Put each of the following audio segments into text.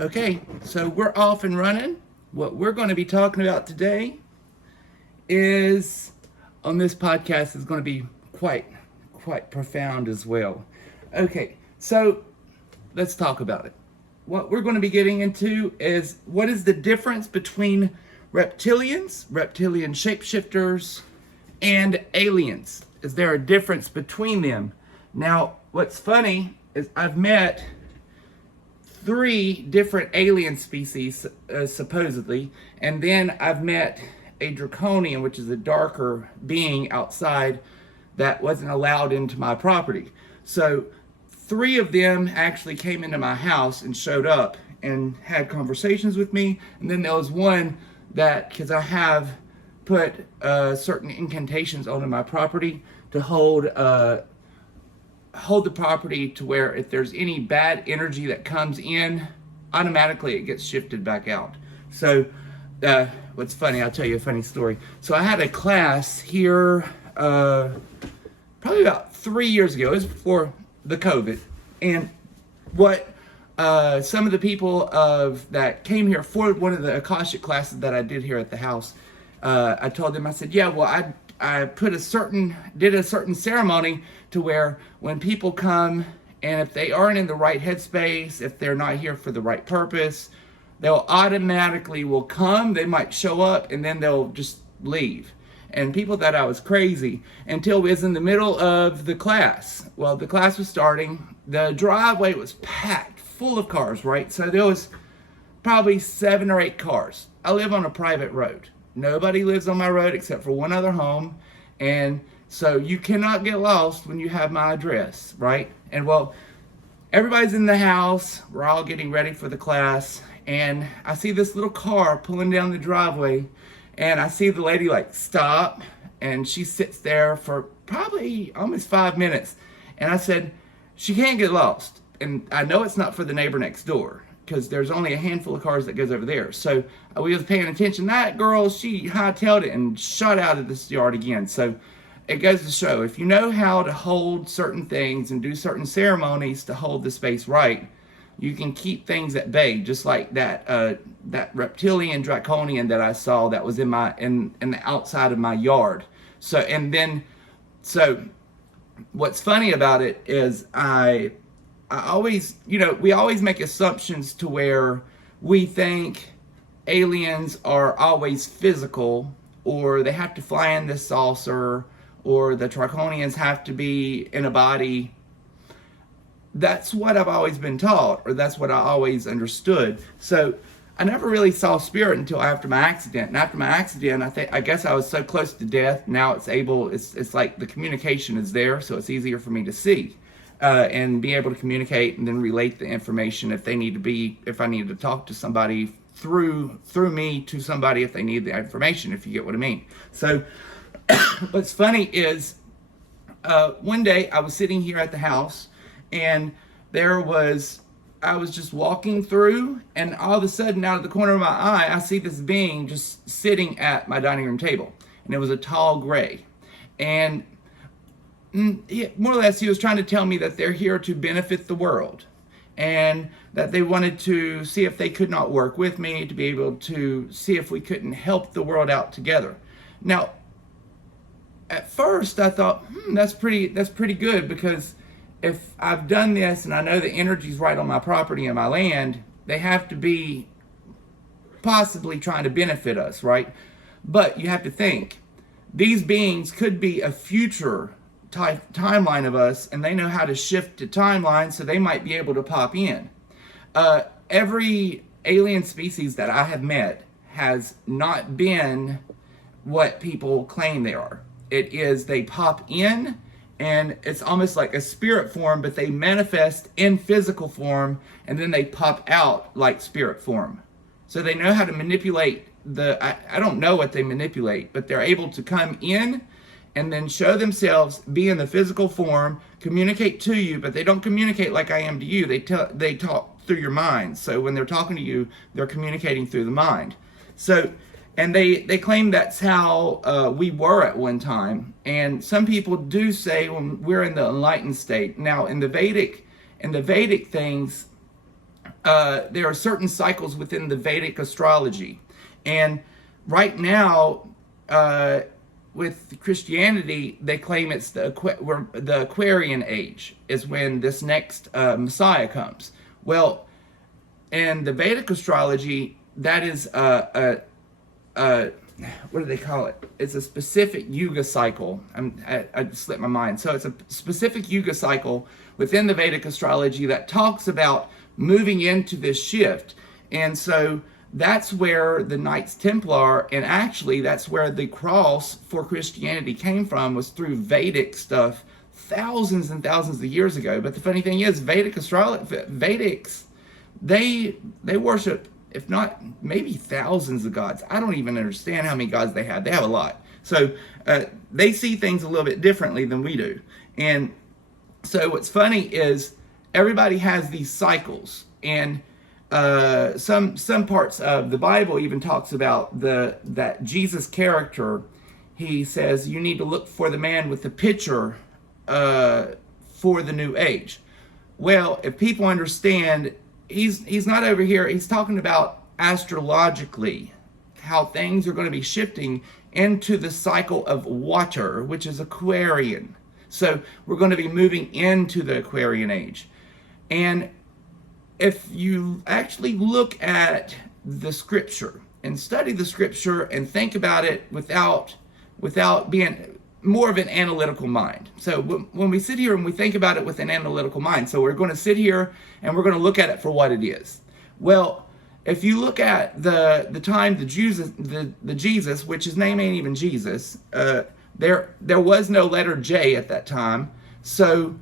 Okay, so we're off and running. What we're going to be talking about today is, on this podcast, is going to be quite profound as well. Okay, so let's talk about it. What we're going to be getting into is what is the difference between reptilians, reptilian shapeshifters, and aliens. Is there a difference between them? Now, what's funny is I've met 3 different alien species, supposedly, and then I've met a draconian, which is a darker being outside that wasn't allowed into my property. So 3 of them actually came into my house and showed up and had conversations with me, and then there was one that, because I have put certain incantations onto my property to hold the property to where if there's any bad energy that comes in, automatically it gets shifted back out. So what's funny, I'll tell you a funny story. So I had a class here probably about 3 years ago. It was before the COVID. And what some of the people that came here for one of the Akashic classes that I did here at the house, I told them, I said, yeah, well, I did a certain ceremony to where when people come, and if they aren't in the right headspace, if they're not here for the right purpose, they'll automatically will come, they might show up, and then they'll just leave. And people thought I was crazy until we was in the middle of the class. Well, the class was starting, the driveway was packed full of cars, right? So there was probably 7 or 8 cars. I live on a private road. Nobody lives on my road except for one other home, and so you cannot get lost when you have my address, right? And well, everybody's in the house, we're all getting ready for the class, and I see this little car pulling down the driveway, and I see the lady like stop, and she sits there for probably almost 5 minutes, and I said, she can't get lost, and I know it's not for the neighbor next door, because there's only a handful of cars that goes over there. So we was paying attention. That girl, she hightailed it and shot out of this yard again. So it goes to show, if you know how to hold certain things and do certain ceremonies to hold the space right, you can keep things at bay, just like that reptilian draconian that I saw that was in the outside of my yard. So what's funny about it is I always, we always make assumptions to where we think aliens are always physical, or they have to fly in this saucer, or the draconians have to be in a body. That's what I've always been taught, or that's what I always understood. So I never really saw spirit until after my accident. And after my accident, I guess I was so close to death. Now it's like the communication is there, so it's easier for me to see. And be able to communicate and then relate the information if I need to talk to somebody through me to somebody if they need the information, if you get what I mean. So what's funny is one day I was sitting here at the house, and I was just walking through, and all of a sudden out of the corner of my eye I see this being just sitting at my dining room table, and it was a tall gray, and more or less he was trying to tell me that they're here to benefit the world, and that they wanted to see if they could not work with me to be able to see if we couldn't help the world out together. Now, at first I thought, that's pretty good, because if I've done this and I know the energy's right on my property and my land, they have to be possibly trying to benefit us, right? But you have to think, these beings could be a future timeline of us, and they know how to shift the timeline, so they might be able to pop in. Every alien species that I have met has not been what people claim they are. It is, they pop in, and it's almost like a spirit form, but they manifest in physical form, and then they pop out like spirit form. So they know how to manipulate I don't know what they manipulate, but they're able to come in and then show themselves, be in the physical form, communicate to you, but they don't communicate like I am to you. They talk through your mind. So when they're talking to you, they're communicating through the mind. So, and they claim that's how we were at one time. And some people do say when we're in the enlightened state. Now, in the Vedic things, there are certain cycles within the Vedic astrology. And right now, with Christianity, they claim it's the Aquarian age is when this next Messiah comes. Well, in the Vedic astrology, that is what do they call it? It's a specific yuga cycle. I slipped my mind. So it's a specific yuga cycle within the Vedic astrology that talks about moving into this shift. And so that's where the Knights Templar, and actually that's where the cross for Christianity came from, was through Vedic stuff thousands and thousands of years ago. But the funny thing is, Vedics, they worship, if not maybe thousands of gods. I don't even understand how many gods they have. They have a lot. So they see things a little bit differently than we do. And so what's funny is everybody has these cycles, and some parts of the Bible even talks about that Jesus character. He says you need to look for the man with the pitcher for the new age. Well, if people understand, he's not over here. He's talking about astrologically how things are going to be shifting into the cycle of water, which is Aquarian. So we're going to be moving into the Aquarian age. And if you actually look at the scripture and study the scripture and think about it without being more of an analytical mind. So when we sit here and we think about it with an analytical mind, so we're going to sit here and we're going to look at it for what it is. Well, if you look at the time the Jesus, which his name ain't even Jesus, there was no letter J at that time, so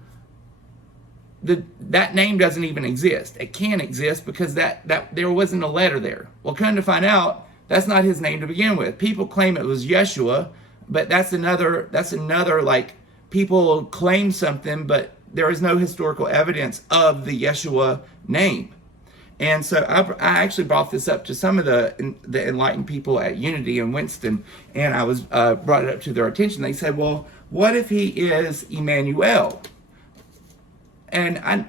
that name doesn't even exist. It can't exist because that there wasn't a letter there. Well, come to find out, that's not his name to begin with. People claim it was Yeshua, but that's another like, people claim something, but there is no historical evidence of the Yeshua name. And so I actually brought this up to some of the enlightened people at Unity in Winston, and I was brought it up to their attention. They said, well, what if he is Emmanuel? And I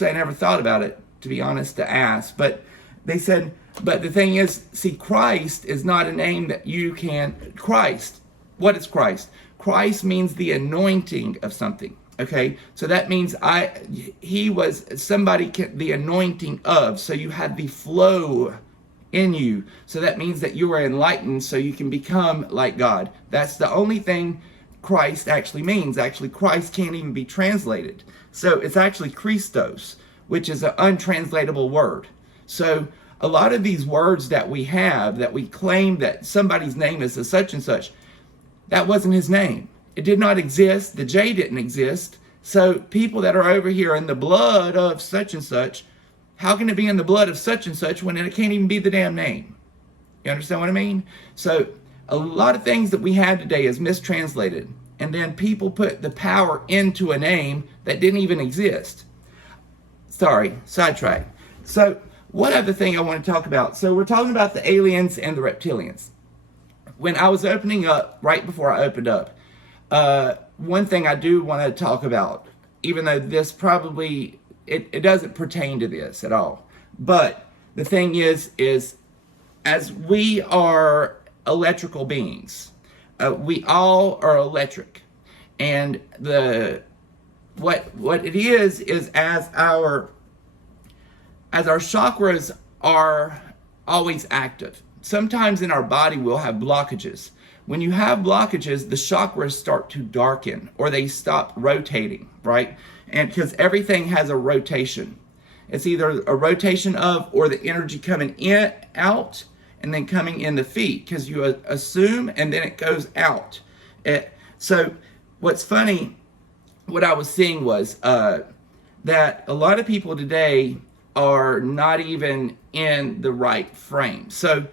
never thought about it, to be honest, to ask. But they said, but the thing is, see, Christ is not a name that you can... Christ, what is Christ? Christ means the anointing of something. Okay, so that means he was somebody, the anointing of, so you had the flow in you. So that means that you are enlightened so you can become like God. That's the only thing Christ actually means. Actually, Christ can't even be translated. So it's actually Christos, which is an untranslatable word. So a lot of these words that we have, that we claim that somebody's name is a such and such, that wasn't his name. It did not exist. The J didn't exist. So people that are over here in the blood of such and such, how can it be in the blood of such and such when it can't even be the damn name? You understand what I mean? So a lot of things that we have today is mistranslated. And then people put the power into a name that didn't even exist. Sorry, sidetrack. So what other thing I want to talk about? So we're talking about the aliens and the reptilians. When I was opening up, right before I opened up, one thing I do want to talk about, even though this probably, it doesn't pertain to this at all. But the thing is as we are electrical beings, we all are electric. And what it is as our chakras are always active. Sometimes in our body we'll have blockages. When you have blockages, the chakras start to darken or they stop rotating, right? And because everything has a rotation. It's either a rotation of, or the energy coming in, out, and then coming in the feet, because you assume and then it goes out. So what's funny, what I was seeing was that a lot of people today are not even in the right frame. So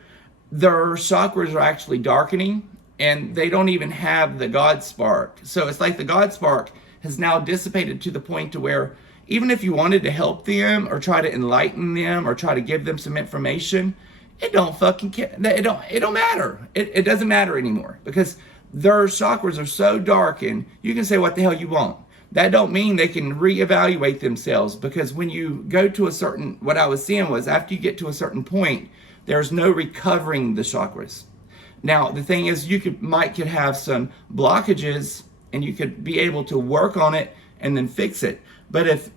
their chakras are actually darkening, and they don't even have the God spark. So it's like the God spark has now dissipated to the point to where even if you wanted to help them or try to enlighten them or try to give them some information, it don't fucking care. It don't matter. It doesn't matter anymore because their chakras are so darkened. You can say what the hell you want. that don't mean they can reevaluate themselves, because when you go to a certain, what I was seeing was after you get to a certain point, there's no recovering the chakras. Now, the thing is, you could have some blockages and you could be able to work on it and then fix it. But if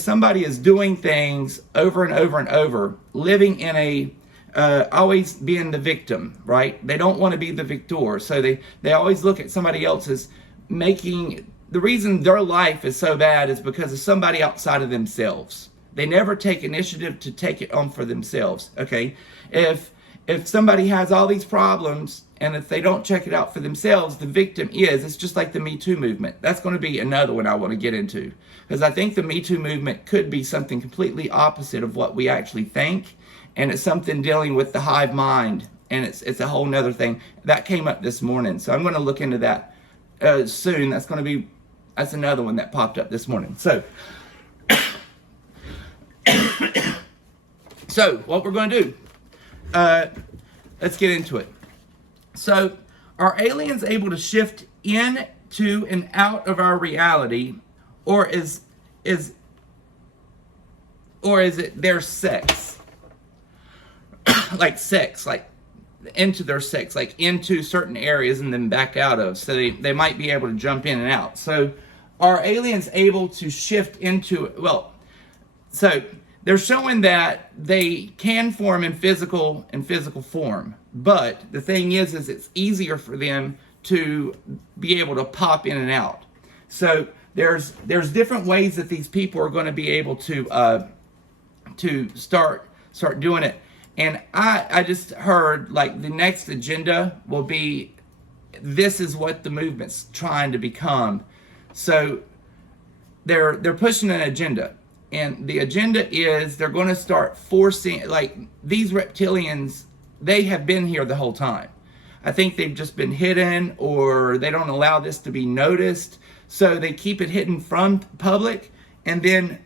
somebody is doing things over and over and over, living in a always being the victim, right? They don't want to be the victor. So they always look at somebody else as making, the reason their life is so bad is because of somebody outside of themselves. They never take initiative to take it on for themselves, okay? If somebody has all these problems and if they don't check it out for themselves, the victim it's just like the Me Too movement. That's going to be another one I want to get into, because I think the Me Too movement could be something completely opposite of what we actually think, and it's something dealing with the hive mind, and it's a whole nother thing. That came up this morning, so I'm going to look into that soon. That's another one that popped up this morning. So, so what we're going to do, let's get into it. So, are aliens able to shift into and out of our reality, or is it their sex? Like sex, like into their sex, like into certain areas and then back out of. So they might be able to jump in and out. So are aliens able to shift into, well, so they're showing that they can form in physical form, but the thing is it's easier for them to be able to pop in and out. So there's different ways that these people are going to be able to start doing it. And I just heard, like, the next agenda will be, this is what the movement's trying to become. So they're pushing an agenda. And the agenda is they're going to start forcing, like, these reptilians, they have been here the whole time. I think they've just been hidden, or they don't allow this to be noticed. So they keep it hidden from public, and then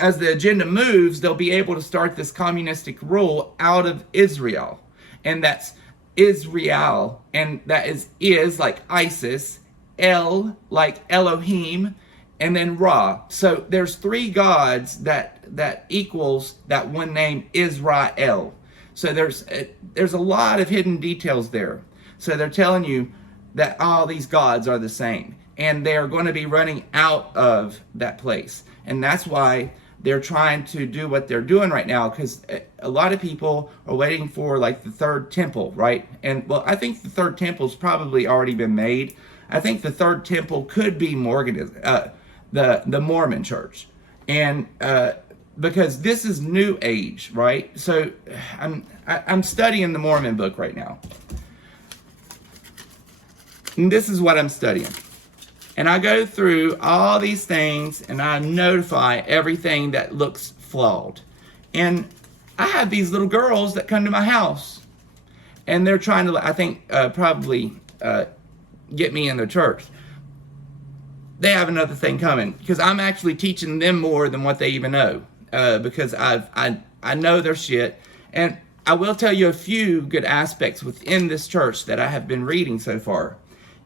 as the agenda moves, they'll be able to start this communistic rule out of Israel. And that's Israel. And that is like Isis, El like Elohim, and then Ra. So there's three gods that equals that one name, Israel. So there's a lot of hidden details there. So they're telling you that all these gods are the same. And they are going to be running out of that place. And that's why they're trying to do what they're doing right now, because a lot of people are waiting for, like, the third temple, right? And, well, I think the third temple's probably already been made. I think the third temple could be Mormonism, the Mormon church. And because this is New Age, right? So I'm studying the Mormon book right now. And this is what I'm studying. And I go through all these things and I notify everything that looks flawed. And I have these little girls that come to my house and they're trying to, I think, probably get me in their church. They have another thing coming, because I'm actually teaching them more than what they even know, because I know their shit. And I will tell you a few good aspects within this church that I have been reading so far.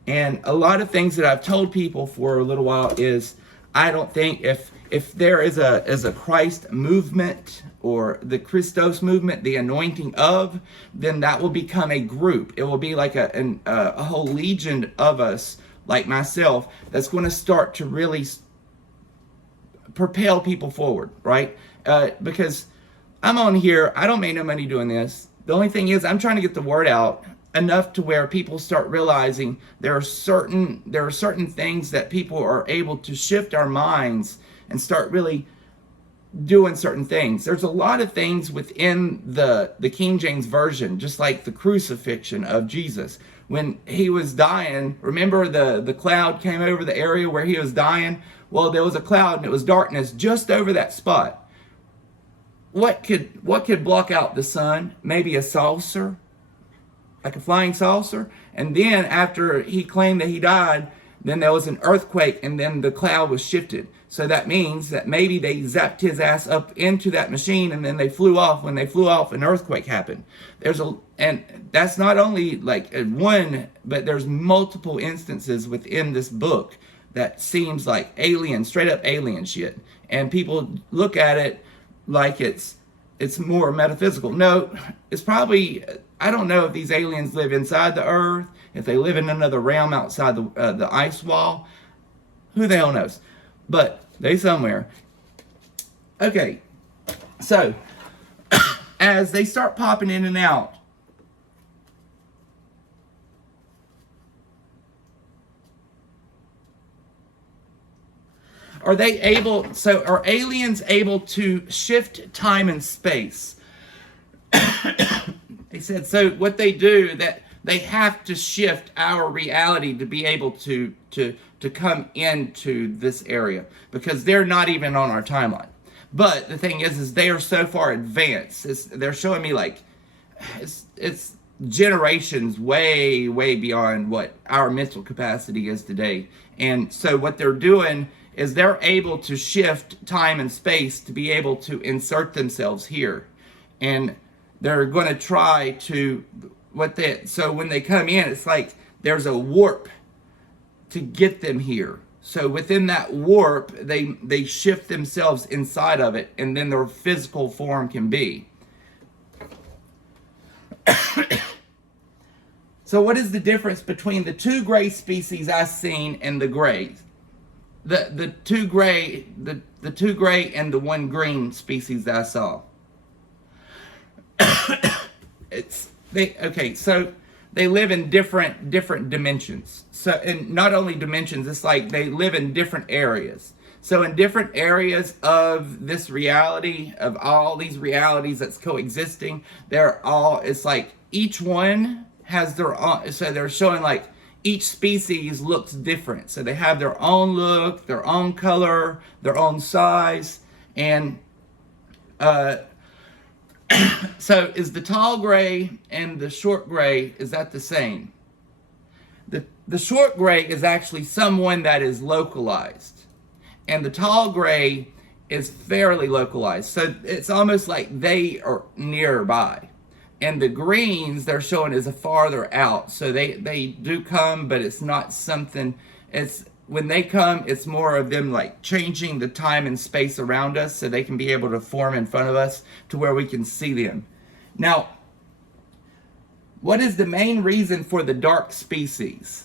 And a lot of things that I've told people for a little while is, I don't think if there is a Christ movement, or the Christos movement, the anointing of, then that will become a group. It will be like a whole legion of us, like myself, that's going to start to really propel people forward, right? Because I'm on here, I don't make no money doing this. The only thing is, I'm trying to get the word out enough to where people start realizing there are certain things that people are able to shift our minds and start really doing certain things. There's a lot of things within the King James Version, just like the crucifixion of Jesus. When he was dying, remember the cloud came over the area where he was dying? Well, there was a cloud and it was darkness just over that spot. What could block out the sun? Maybe a saucer, like a flying saucer. And then after he claimed that he died, then there was an earthquake and then the cloud was shifted. So that means that maybe they zapped his ass up into that machine and then they flew off. When they flew off, an earthquake happened. And that's not only like one, but there's multiple instances within this book that seems like alien, straight up alien shit. And people look at it like it's more metaphysical. No, it's probably, I don't know if these aliens live inside the earth, if they live in another realm outside the ice wall. Who the hell knows? But they somewhere. Okay, so as they start popping in and out, are aliens able to shift time and space? They said, so what they do, that they have to shift our reality to be able to come into this area, because they're not even on our timeline. But the thing is they are so far advanced. They're showing me like, it's generations way beyond what our mental capacity is today. And so what they're doing is they're able to shift time and space to be able to insert themselves here. And they're going to try to, so when they come in, it's like there's a warp to get them here. So within that warp, they shift themselves inside of it, and then their physical form can be. So what is the difference between the two gray species I've seen and the grays? The two gray and the one green species that I saw. So they live in different dimensions. So, and not only dimensions, it's like they live in different areas. So in different areas of this reality, of all these realities that's coexisting, it's like each one has their own, so they're showing like each species looks different. So they have their own look, their own color, their own size. And so is the tall gray and the short gray, is that the same? The short gray is actually someone that is localized, and the tall gray is fairly localized. So it's almost like they are nearby. And the greens they're showing is a farther out. So they do come, but it's not something, when they come, it's more of them like changing the time and space around us so they can be able to form in front of us to where we can see them. Now, what is the main reason for the dark species?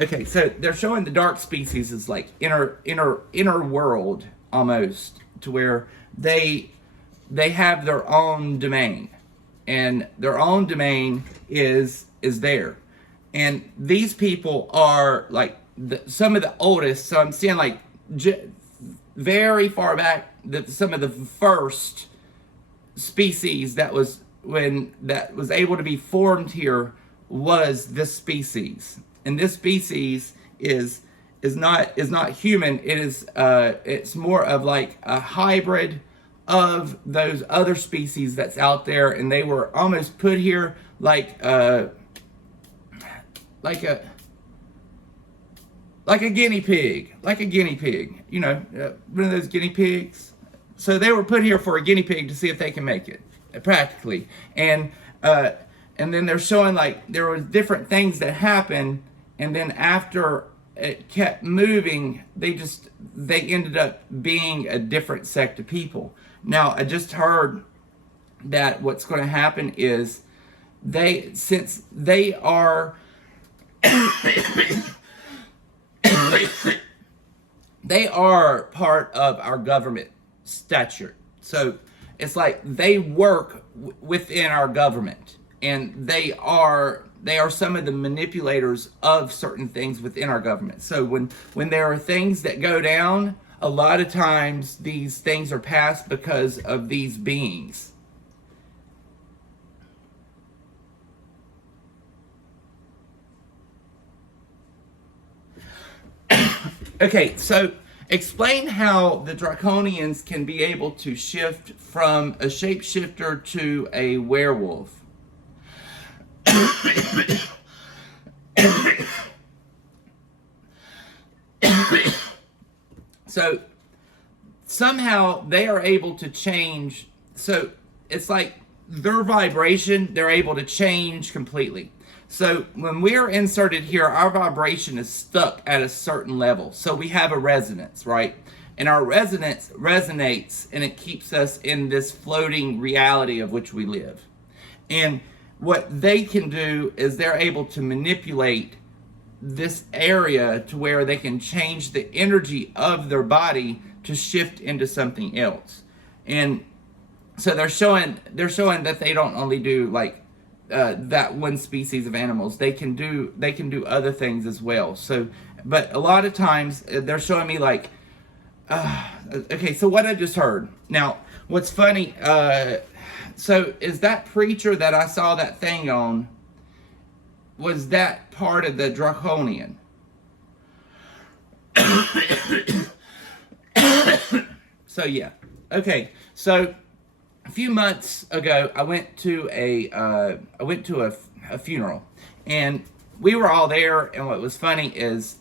Okay, so they're showing the dark species as like inner world almost, to where they have their own domain, and their own domain is there. And these people are like some of the oldest. So I'm seeing like very far back that some of the first species that was able to be formed here was this species. And this species is not human. It is it's more of like a hybrid of those other species that's out there, and they were almost put here like a guinea pig, you know, one of those guinea pigs. So they were put here for a guinea pig to see if they can make it, practically. And then they're showing like there was different things that happened, and then after it kept moving, they ended up being a different sect of people. Now, I just heard that what's going to happen is since they are they are part of our government stature. So it's like they work within our government, and they are some of the manipulators of certain things within our government. So when there are things that go down, a lot of times these things are passed because of these beings. Okay, so explain how the Draconians can be able to shift from a shapeshifter to a werewolf. So somehow they are able to change. So it's like their vibration, they're able to change completely. So when we're inserted here, our vibration is stuck at a certain level. So we have a resonance, right? And our resonance resonates, and it keeps us in this floating reality of which we live. And what they can do is they're able to manipulate this area to where they can change the energy of their body to shift into something else. And so they're showing that they don't only do like that one species of animals. They can do other things as well. So, but a lot of times they're showing me like, okay. So what I just heard. Now, what's funny? So is that preacher that I saw that thing on? Was that part of the draconian? So yeah. Okay. So a few months ago, I went to a funeral, and we were all there. And what was funny is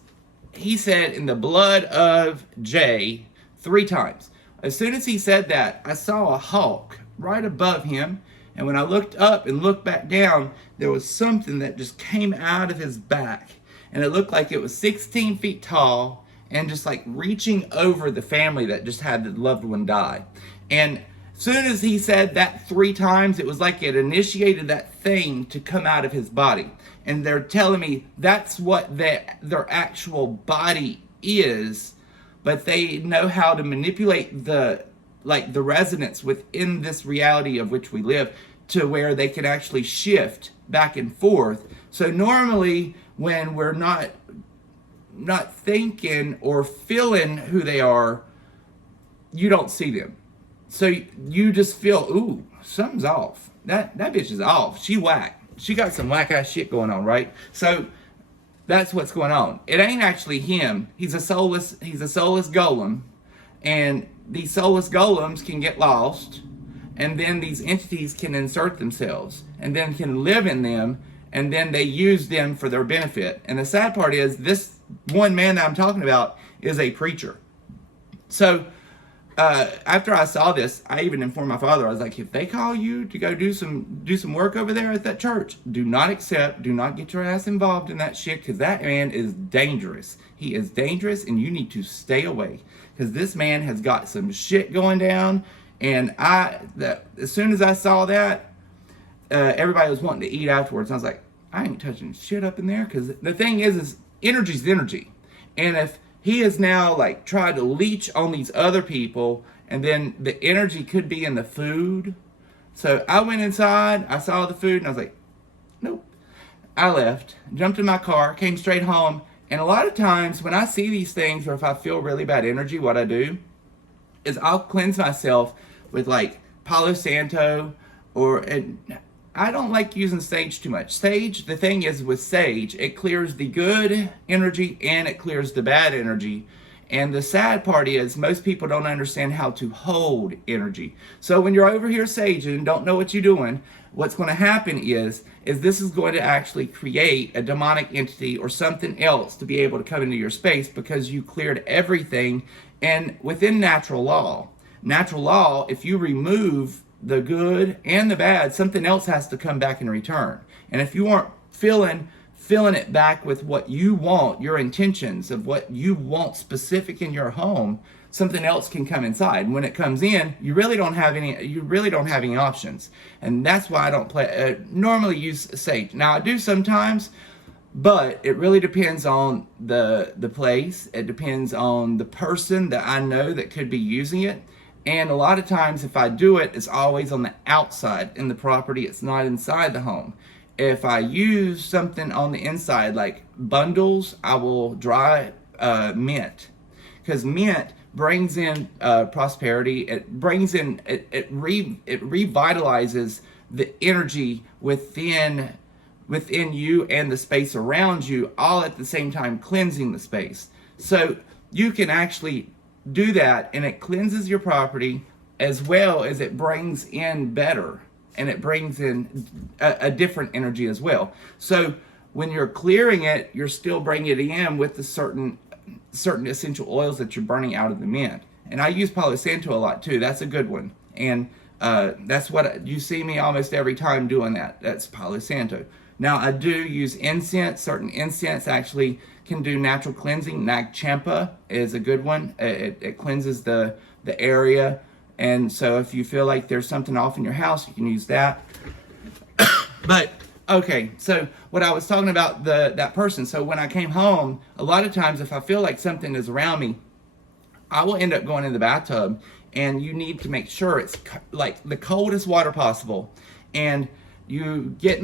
he said, "In the blood of Jay," 3 times. As soon as he said that, I saw a hawk right above him, and when I looked up and looked back down, there was something that just came out of his back, and it looked like it was 16 feet tall and just like reaching over the family that just had the loved one die. And as soon as he said that 3 times, it was like it initiated that thing to come out of his body. And they're telling me that's what their actual body is, but they know how to manipulate the resonance within this reality of which we live to where they can actually shift back and forth. So normally when we're not thinking or feeling who they are, you don't see them. So you just feel, ooh, something's off. That bitch is off. She whack. She got some whack ass shit going on, right? So that's what's going on. It ain't actually him. He's a soulless golem, and these soulless golems can get lost, and then these entities can insert themselves and then can live in them, and then they use them for their benefit. And the sad part is this one man that I'm talking about is a preacher. So after I saw this, I even informed my father. I was like, if they call you to go do some work over there at that church, do not accept, do not get your ass involved in that shit, because that man is dangerous. He is dangerous, and you need to stay away, because this man has got some shit going down. And as soon as I saw that, everybody was wanting to eat afterwards. I was like, I ain't touching shit up in there, because the thing is energy's energy. And if he has now like tried to leech on these other people, and then the energy could be in the food. So I went inside, I saw the food, and I was like, nope. I left, jumped in my car, came straight home. And a lot of times when I see these things, or if I feel really bad energy, what I do is I'll cleanse myself with like Palo Santo, and I don't like using sage too much. Sage, the thing is with sage, it clears the good energy and it clears the bad energy. And the sad part is most people don't understand how to hold energy. So when you're over here saging and don't know what you're doing, what's going to happen is this is going to actually create a demonic entity or something else to be able to come into your space, because you cleared everything. And within natural law, if you remove the good and the bad, something else has to come back in return. And if you aren't filling it back with what you want, your intentions of what you want specific in your home, something else can come inside. And when it comes in, you really don't have any options. And that's why I don't normally use sage. Now I do sometimes, but it really depends on the place. It depends on the person that I know that could be using it. And a lot of times if I do it, it's always on the outside in the property. It's not inside the home. If I use something on the inside, like bundles, I will dry mint. Because mint brings in prosperity. It brings in, it revitalizes the energy within you and the space around you, all at the same time cleansing the space. So you can actually do that, and it cleanses your property as well as it brings in better, and it brings in a different energy as well. So when you're clearing it, you're still bringing it in with the certain essential oils that you're burning out of the mint. And I use Palo Santo a lot too. That's a good one. And that's what you see me almost every time doing that. That's Palo Santo. Now, I do use incense. Certain incense actually can do natural cleansing. Nag Champa is a good one. It cleanses the area. And so if you feel like there's something off in your house, you can use that. But, okay, so what I was talking about, that person. So when I came home, a lot of times if I feel like something is around me, I will end up going in the bathtub, and you need to make sure it's like the coldest water possible. And you get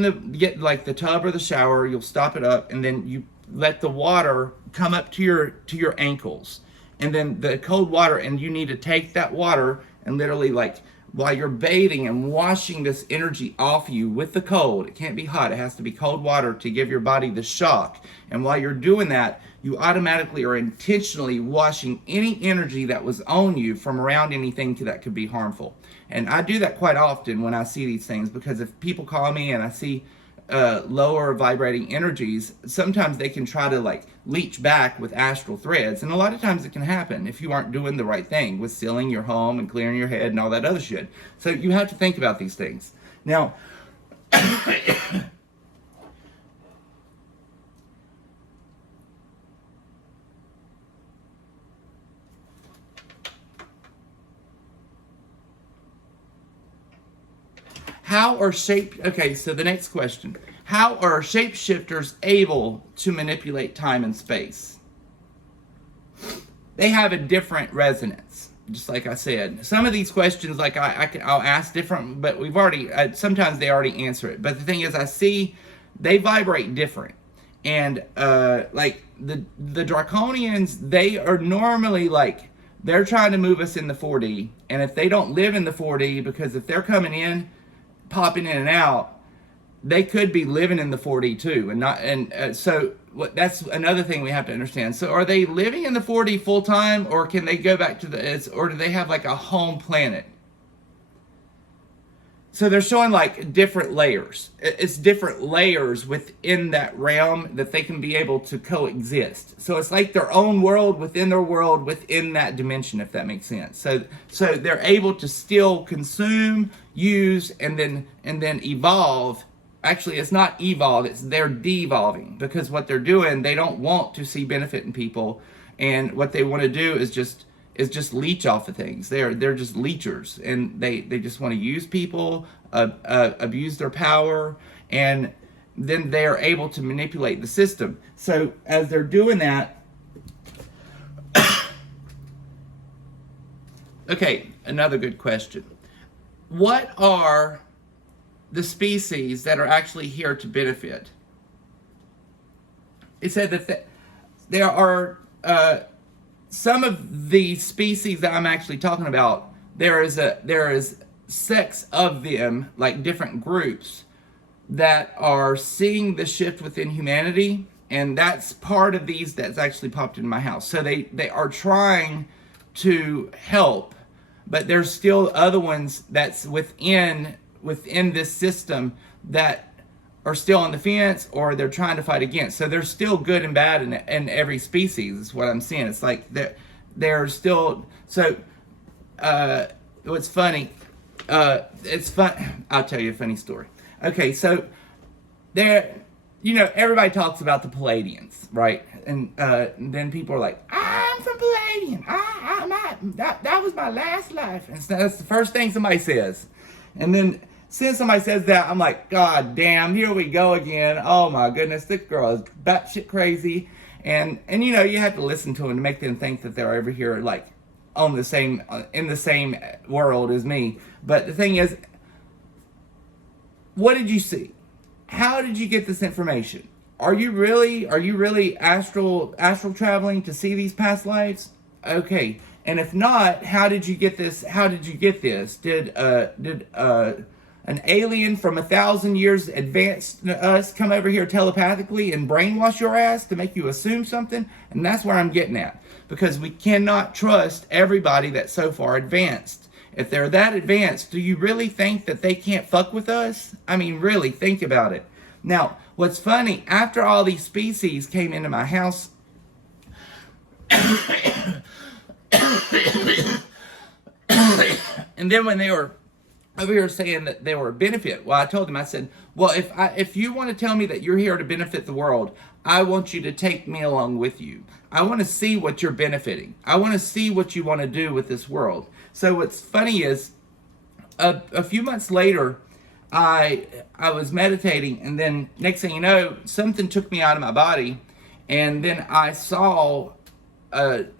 like the tub or the shower, you'll stop it up, and then you let the water come up to your ankles. And then the cold water, and you need to take that water and literally, like, while you're bathing and washing this energy off you with the cold, it can't be hot, it has to be cold water to give your body the shock. And while you're doing that, you automatically are intentionally washing any energy that was on you from around anything that could be harmful. And I do that quite often when I see these things, because if people call me and I see lower vibrating energies, sometimes they can try to like leech back with astral threads, and a lot of times it can happen if you aren't doing the right thing with sealing your home and clearing your head and all that other shit. So you have to think about these things. Now, okay, so the next question. How are shapeshifters able to manipulate time and space? They have a different resonance, just like I said. Some of these questions, like I'll ask different, but we've already, sometimes they already answer it. But the thing is, I see they vibrate different. And like the Draconians, they are normally like, they're trying to move us in the 4D. And if they don't live in the 4D, because if they're coming in, popping in and out, they could be living in the 4D too, so that's another thing we have to understand. So are they living in the 4D full time, or can they go back to or do they have like a home planet? So they're showing like different layers. It's different layers within that realm that they can be able to coexist. So it's like their own world within their world within that dimension, if that makes sense. So they're able to still consume, use, and then evolve. Actually, it's not evolve, they're devolving, because what they're doing, they don't want to see benefit in people, and what they want to do is just leech off of things. They're just leechers, and they just want to use people, abuse their power, and then they're able to manipulate the system. So as they're doing that, okay, another good question. What are the species that are actually here to benefit? It said that there are some of the species that I'm actually talking about. There is sects of them, like different groups, that are seeing the shift within humanity, and that's part of these that's actually popped in my house. So they are trying to help, but there's still other ones that's within this system that are still on the fence, or they're trying to fight against. So there's still good and bad in every species, is what I'm seeing. It's like they're still, so what's funny, it's fun, I'll tell you a funny story. Okay, so everybody talks about the Palladians, right? And then people are like, I'm from Palladian, that was my last life. And so that's the first thing somebody says. And then since somebody says that, I'm like, God damn, here we go again. Oh my goodness, this girl is batshit crazy. And you have to listen to them to make them think that they're over here like in the same world as me. But the thing is, what did you see? How did you get this information? Are you really astral traveling to see these past lives? Okay. And if not, how did you get this? Did an alien from 1,000 years advanced to us come over here telepathically and brainwash your ass to make you assume something? And that's where I'm getting at. Because we cannot trust everybody that's so far advanced. If they're that advanced, do you really think that they can't fuck with us? I mean, really, think about it. Now, what's funny, after all these species came into my house, and then when they were over here saying that they were a benefit. Well, I told them, I said, well, if you want to tell me that you're here to benefit the world, I want you to take me along with you. I want to see what you're benefiting. I want to see what you want to do with this world. So what's funny is, a few months later, I was meditating, and then next thing you know, something took me out of my body, and then I saw.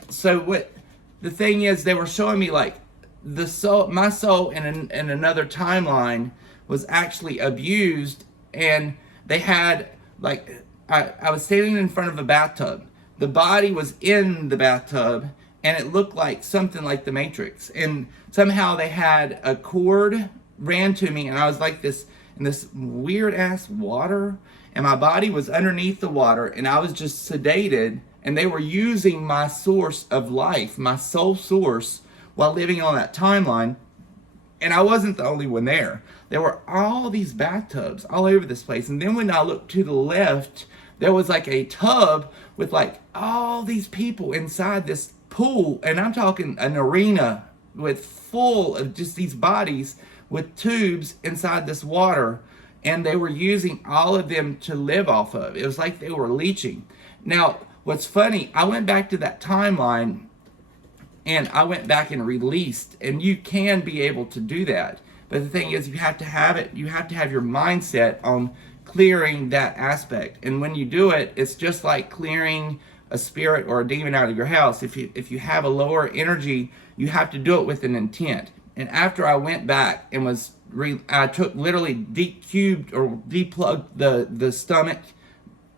So what the thing is, they were showing me like the soul, my soul in another timeline was actually abused, and they had like I was standing in front of a bathtub. The body was in the bathtub, and it looked like something like the Matrix. And somehow they had a cord ran to me, and I was like this in this weird ass water, and my body was underneath the water, and I was just sedated, and they were using my source of life, my soul source, while living on that timeline. And I wasn't the only one there. There were all these bathtubs all over this place. And then when I looked to the left, there was like a tub with like all these people inside this pool. And I'm talking an arena with full of just these bodies with tubes inside this water. And they were using all of them to live off of. It was like they were leeching. Now, what's funny, I went back to that timeline, and I went back and released, and you can be able to do that. But the thing is, you have to have it, you have to have your mindset on clearing that aspect. And when you do it, it's just like clearing a spirit or a demon out of your house. If you have a lower energy, you have to do it with an intent. And after I went back and I took literally decubed or deplugged the stomach,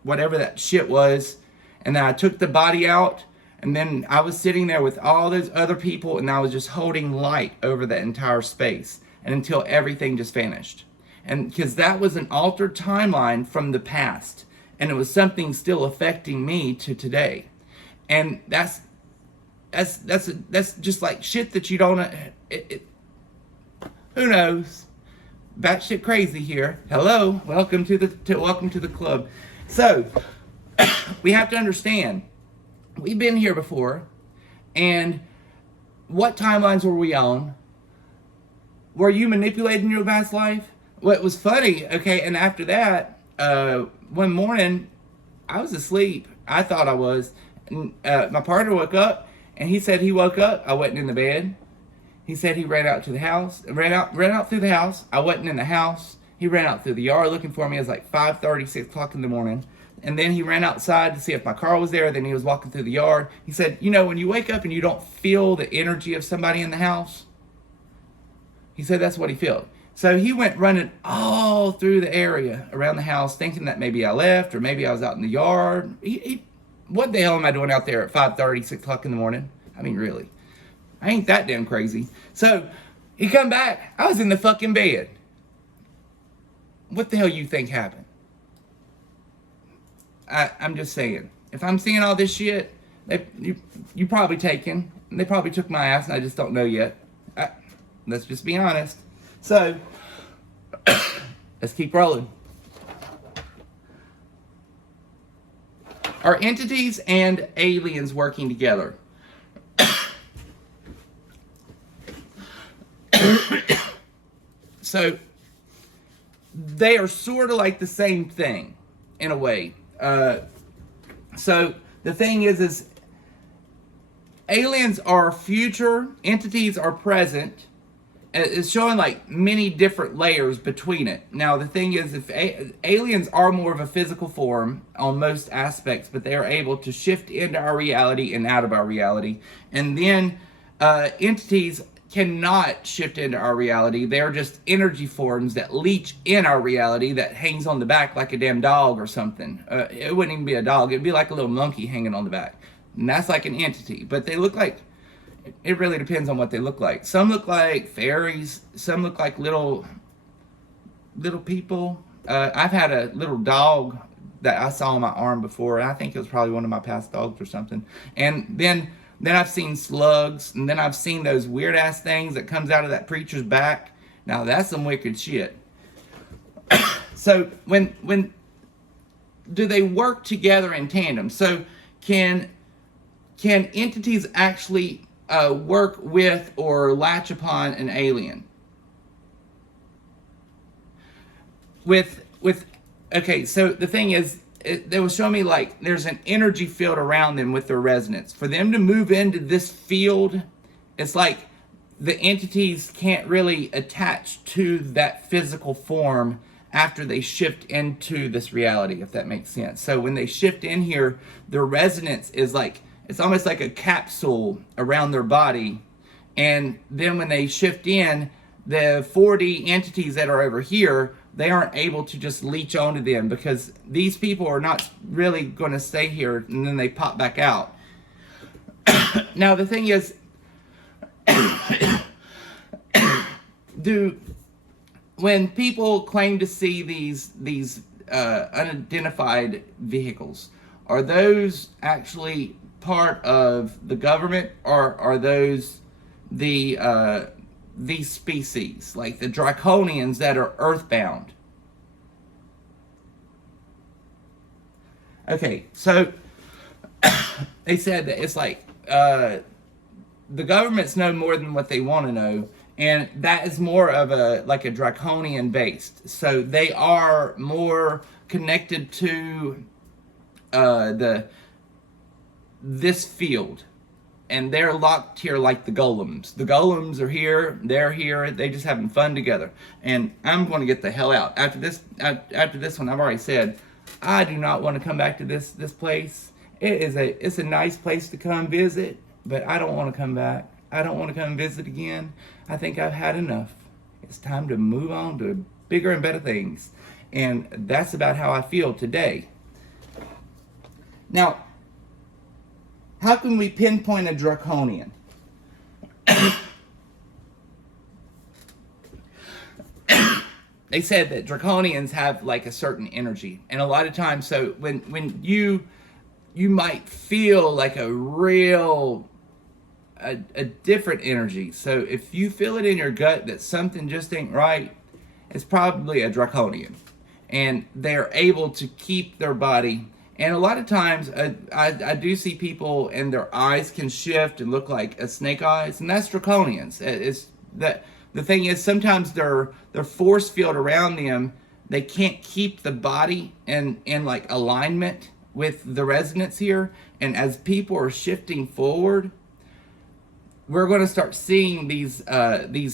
whatever that shit was, and then I took the body out. And then I was sitting there with all those other people, and I was just holding light over the entire space, and until everything just vanished. And because that was an altered timeline from the past, and it was something still affecting me to today. And that's just like shit that you don't. Who knows? Batshit crazy here. Hello, welcome to the club. So we have to understand. We've been here before, and what timelines were we on? Were you manipulated in your past life? Well, it was funny, okay, and after that, one morning, I was asleep. I thought I was. And, my partner woke up, and he said he woke up. I wasn't in the bed. He said he ran out to the house, ran out through the house. I wasn't in the house. He ran out through the yard looking for me. It was like 5:30, 6 o'clock in the morning. And then he ran outside to see if my car was there. Then he was walking through the yard. He said, you know, when you wake up and you don't feel the energy of somebody in the house, he said that's what he felt. So he went running all through the area around the house, thinking that maybe I left or maybe I was out in the yard. What the hell am I doing out there at 5:30, 6 o'clock in the morning? I mean, really. I ain't that damn crazy. So he come back. I was in the fucking bed. What the hell you think happened? I'm just saying, if I'm seeing all this shit, you probably taken. They probably took my ass, and I just don't know yet. Let's just be honest. So, let's keep rolling. Are entities and aliens working together? So, they are sort of like the same thing, in a way. So the thing is aliens are future, entities are present. It's showing like many different layers between it. Now the thing is, if aliens are more of a physical form on most aspects, but they are able to shift into our reality and out of our reality. And then entities cannot shift into our reality. They're just energy forms that leech in our reality that hangs on the back like a damn dog or something. It wouldn't even be a dog. It'd be like a little monkey hanging on the back. And that's like an entity. But they look like, it really depends on what they look like. Some look like fairies. Some look like little people. I've had a little dog that I saw on my arm before. And I think it was probably one of my past dogs or something. And then I've seen slugs, and then I've seen those weird-ass things that comes out of that preacher's back. Now, that's some wicked shit. So, when do they work together in tandem? So, can entities actually work with or latch upon an alien? with okay, so the thing is, they was showing me like there's an energy field around them with their resonance. For them to move into this field, it's like the entities can't really attach to that physical form after they shift into this reality, if that makes sense. So when they shift in here, their resonance is like, it's almost like a capsule around their body. And then when they shift in, the 4D entities that are over here, they aren't able to just leech onto them, because these people are not really going to stay here and then they pop back out. Now the thing is, when people claim to see these unidentified vehicles, are those actually part of the government, or are those these species, like the draconians that are earthbound? Okay, so they said that it's like the governments know more than what they want to know, and that is more of a like a draconian based. So they are more connected to this field, and they're locked here like the golems. The golems are here, they're here, they just having fun together. And I'm going to get the hell out. After this one, I've already said, I do not want to come back to this place. It's a nice place to come visit, but I don't want to come back. I don't want to come visit again. I think I've had enough. It's time to move on to bigger and better things. And that's about how I feel today. Now, how can we pinpoint a draconian? They said that draconians have like a certain energy, and a lot of times, so when you might feel like a real a different energy. So if you feel it in your gut that something just ain't right, it's probably a draconian, and they're able to keep their body. And a lot of times, I do see people and their eyes can shift and look like a snake eyes, and that's draconians. It's that the thing is, sometimes their force field around them, they can't keep the body in like alignment with the resonance here. And as people are shifting forward, we're going to start seeing these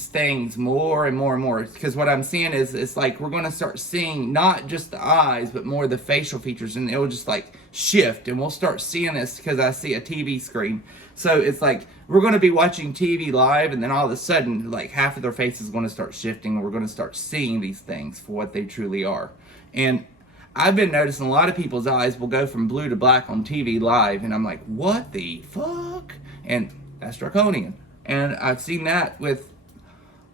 things more and more and more. Because what I'm seeing is, it's like we're going to start seeing not just the eyes, but more the facial features, and it will just like shift, and we'll start seeing this because I see a TV screen. So it's like we're going to be watching TV live, and then all of a sudden, like half of their face is going to start shifting, and we're going to start seeing these things for what they truly are. And I've been noticing a lot of people's eyes will go from blue to black on TV live, and I'm like, what the fuck? And that's draconian. And I've seen that with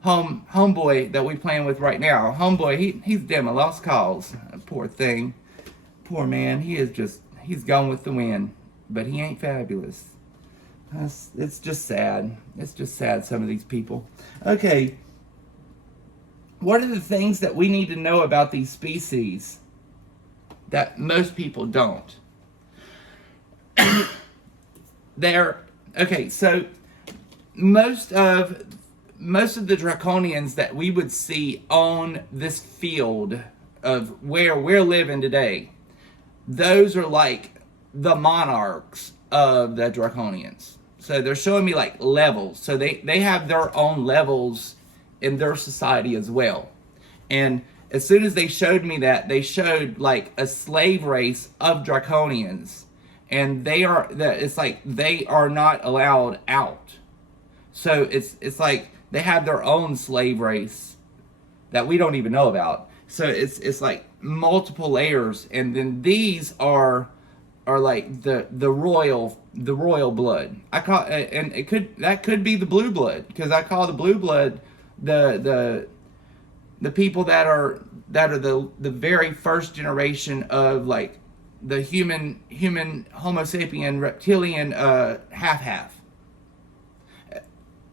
homeboy that we playing with right now. Homeboy, he's damn a lost cause. Poor thing. Poor man. He's gone with the wind. But he ain't fabulous. It's just sad. It's just sad, some of these people. Okay. What are the things that we need to know about these species that most people don't? Okay, so most of the draconians that we would see on this field of where we're living today, those are like the monarchs of the draconians. So they're showing me like levels. So they have their own levels in their society as well. And as soon as they showed me that, they showed like a slave race of draconians. And it's like they are not allowed out. So it's like they have their own slave race that we don't even know about. So it's like multiple layers, and then these are like the royal blood. I call and that could be the blue blood, because I call the blue blood the people that are the very first generation of like the human Homo sapien reptilian half.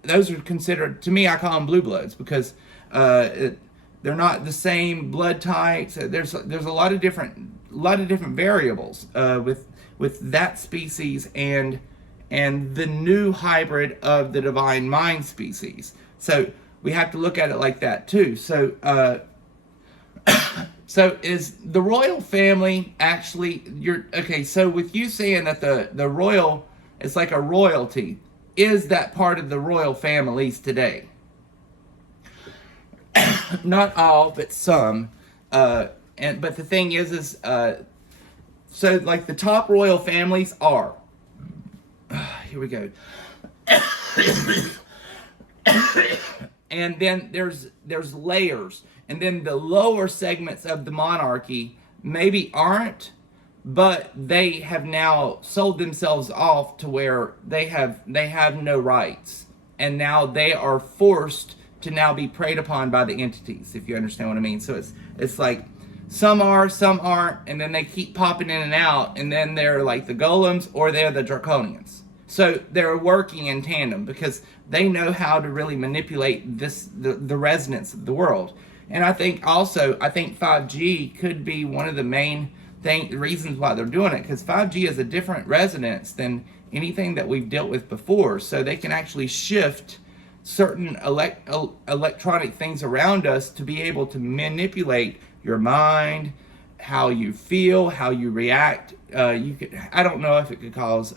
Those are considered, to me, I call them blue bloods, because they're not the same blood types. There's a lot of different variables with that species and the new hybrid of the divine mind species. So we have to look at it like that too. So So is the royal family actually you're okay, so with you saying that the royal is like a royalty, is that part of the royal families today? Not all, but some. But the thing is so like the top royal families are here we go. And then there's layers, and then the lower segments of the monarchy maybe aren't, but they have now sold themselves off to where they have no rights, and now they are forced to now be preyed upon by the entities, if you understand what I mean. So it's like some are, some aren't, and then they keep popping in and out, and then they're like the golems or they're the draconians. So they're working in tandem because they know how to really manipulate the resonance of the world. And I think 5G could be one of the main reasons why they're doing it, because 5G is a different resonance than anything that we've dealt with before. So they can actually shift certain electronic things around us to be able to manipulate your mind, how you feel, how you react. I don't know if it could cause,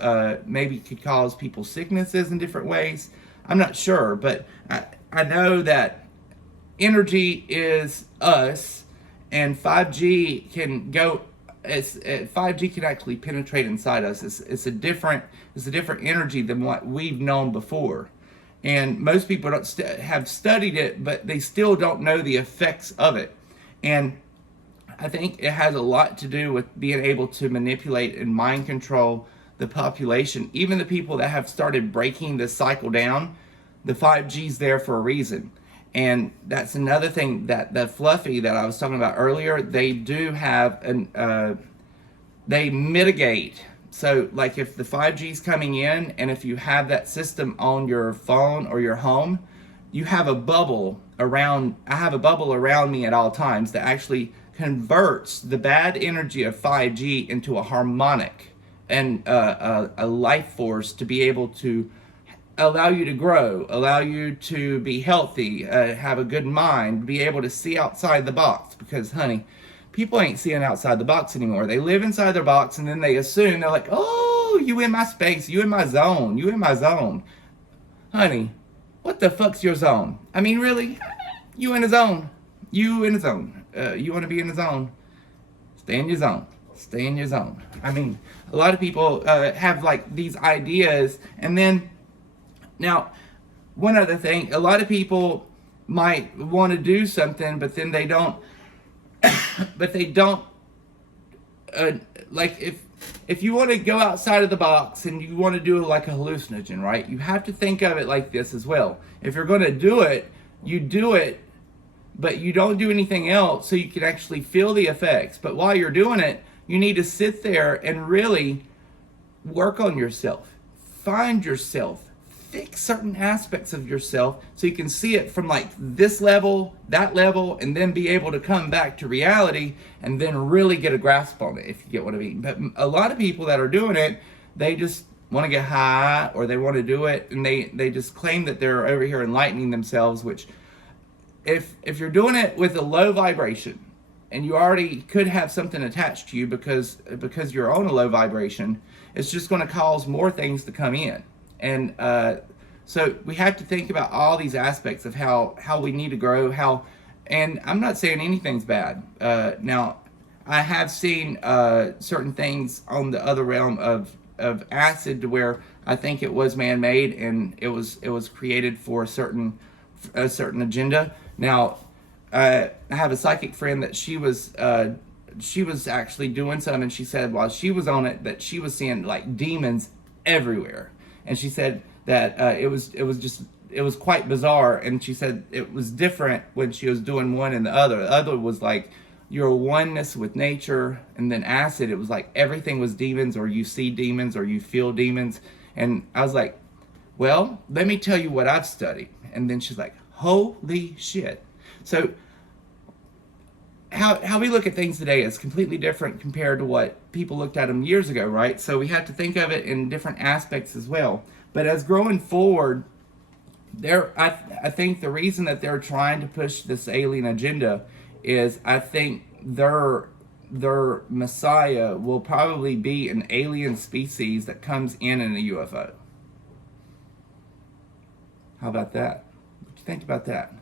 maybe it could cause people sicknesses in different ways. I'm not sure, but I know that energy is us, and 5G can go. 5G can actually penetrate inside us. It's a different energy than what we've known before, and most people don't have studied it, but they still don't know the effects of it. And I think it has a lot to do with being able to manipulate and mind control the population. Even the people that have started breaking this cycle down, the 5G's there for a reason. And that's another thing, that the fluffy that I was talking about earlier, they do have they mitigate. So like if the 5G's coming in, and if you have that system on your phone or your home, you have a bubble around. I have a bubble around me at all times that actually converts the bad energy of 5G into a harmonic and a life force to be able to allow you to grow, allow you to be healthy, have a good mind, be able to see outside the box. Because, honey, people ain't seeing outside the box anymore. They live inside their box, and then they assume, they're like, oh, you in my space, you in my zone, you in my zone. Honey, what the fuck's your zone? I mean, really? You in a zone. You in a zone. You want to be in the zone? Stay in your zone. Stay in your zone. I mean, a lot of people have like these ideas, and then now one other thing, a lot of people might want to do something, but then they don't. But they don't. Like if you want to go outside of the box and you want to do like a hallucinogen, right? You have to think of it like this as well. If you're going to do it, you do it, but you don't do anything else so you can actually feel the effects. But while you're doing it, you need to sit there and really work on yourself. Find yourself. Fix certain aspects of yourself so you can see it from like this level, that level, and then be able to come back to reality and then really get a grasp on it, if you get what I mean. But a lot of people that are doing it, they just want to get high, or they want to do it, and they just claim that they're over here enlightening themselves, which if you're doing it with a low vibration, and you already could have something attached to you because you're on a low vibration, it's just going to cause more things to come in. And so we have to think about all these aspects of how we need to grow, and I'm not saying anything's bad. Now, I have seen certain things on the other realm of acid to where I think it was man-made, and it was created for a certain agenda. Now, I have a psychic friend that she was actually doing some, and she said while she was on it that she was seeing like demons everywhere, and she said that it was quite bizarre, and she said it was different when she was doing one and the other. The other was like your oneness with nature, and then acid, it was like everything was demons, or you see demons, or you feel demons. And I was like, well, let me tell you what I've studied. And then she's like, holy shit. So how we look at things today is completely different compared to what people looked at them years ago, right? So we have to think of it in different aspects as well. But as growing forward, I think the reason that they're trying to push this alien agenda is, I think their Messiah will probably be an alien species that comes in a UFO. How about that? What do you think about that?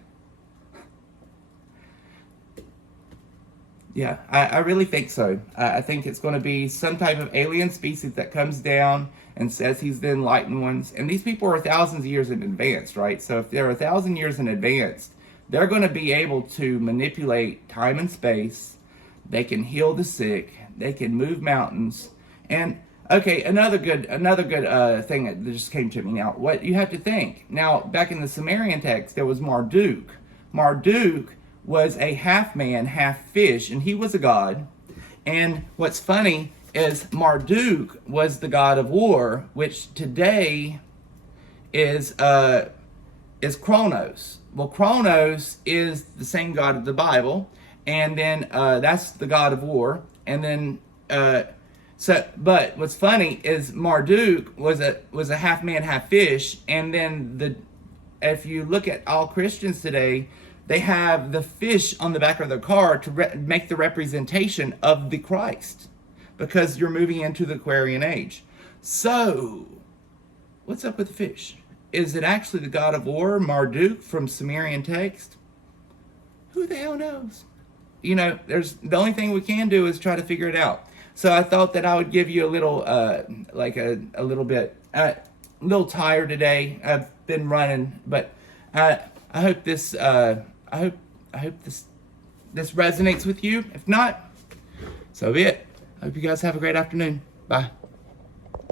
Yeah, I really think so. I think it's going to be some type of alien species that comes down and says he's the enlightened ones. And these people are thousands of years in advance, right? So if they're 1,000 years in advance, they're going to be able to manipulate time and space. They can heal the sick. They can move mountains. And okay, another good thing that just came to me now. What you have to think now, back in the Sumerian text, there was Marduk. Marduk was a half man, half fish, and he was a god. And what's funny is Marduk was the god of war, which today is Kronos. Well, Kronos is the same god of the Bible, and then that's the god of war. And then but what's funny is Marduk was a half man, half fish, and then if you look at all Christians today, they have the fish on the back of their car to make the representation of the Christ, because you're moving into the Aquarian age. So, what's up with the fish? Is it actually the god of war, Marduk, from Sumerian text? Who the hell knows? You know, the only thing we can do is try to figure it out. So I thought that I would give you a little, a little bit, a little tired today. I've been running, but I hope this, I hope this resonates with you. If not, so be it. I hope you guys have a great afternoon. Bye.